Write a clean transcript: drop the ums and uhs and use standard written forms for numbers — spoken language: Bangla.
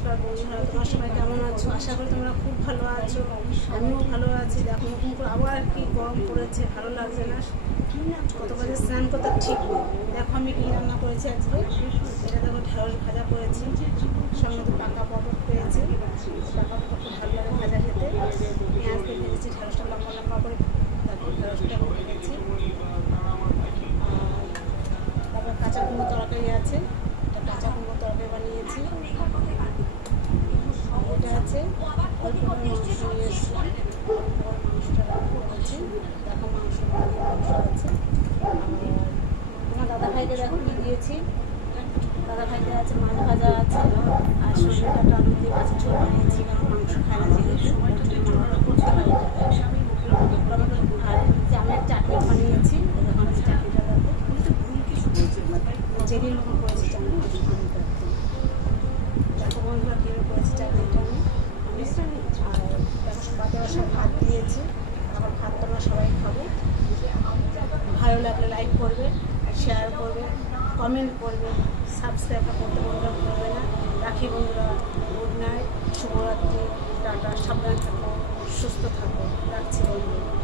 নমস্কার বন্ধুরা, তোমার সবাই কেমন আছো? আশা করি তোমরা খুব ভালো আছো। আমিও ভালো আছি। দেখো নতুন করে আবার কি গরম পড়েছে, ভালো লাগছে না। কত বাজে স্নান করতে ঠিক নেই। দেখো আমি কি রান্না করেছি আজকে। এটা দেখো ঢেঁড়স ভাজা করেছি, সঙ্গে তো পাকা পটল পেয়েছি। পাকা পটল খুব ভালো লাগে ভাজা খেতে। পেঁয়াজ দিয়ে ভেজেছি, ঢেঁড়সটা লম্বা লম্বা করে তারপর ঢেঁড়সটা আমি ভেজেছি। তারপর কাঁচা কুমড়ো তরকারি আছে, কাঁচা কুমড়ো তরকারি বানিয়েছি। এটা আছে অল্প করে মাংস নিয়ে এসেছি, মাংসটা রান্না করেছি। দেখো মাংস আছে। তোমার দাদাভাইকে দেখো কি দিয়েছি। দাদাভাইকে আছে মাছ ভাজা আছে, আর সঙ্গে একটা আলু দিয়ে মাছের ঝোল বানিয়েছি। কারণ মাংস খায় না যেহেতু করতে হয়। আর জামের চাটনি বানিয়েছি। দেখো আমি চাটনিটা দেখো জেলির মতো করেছি চাটনিটা। দেখো বন্ধুরা কীভাবে করেছি চাটনিটা আমি। আর দেখো বাকি সব ভাত দিয়েছি। আবার ভাত তোমরা সবাই খাবো। ভালো লাগলে লাইক করবে, শেয়ার করবে, কমেন্ট করবে, সাবস্ক্রাইব করতে বন্ধুরা ভুলবে না। রাখি বন্ধুরা, গুড নাইট, শুভরাত্রি, টাটা, সাবধান থাকো, সুস্থ থাকো। রাখছি বন্ধুরা।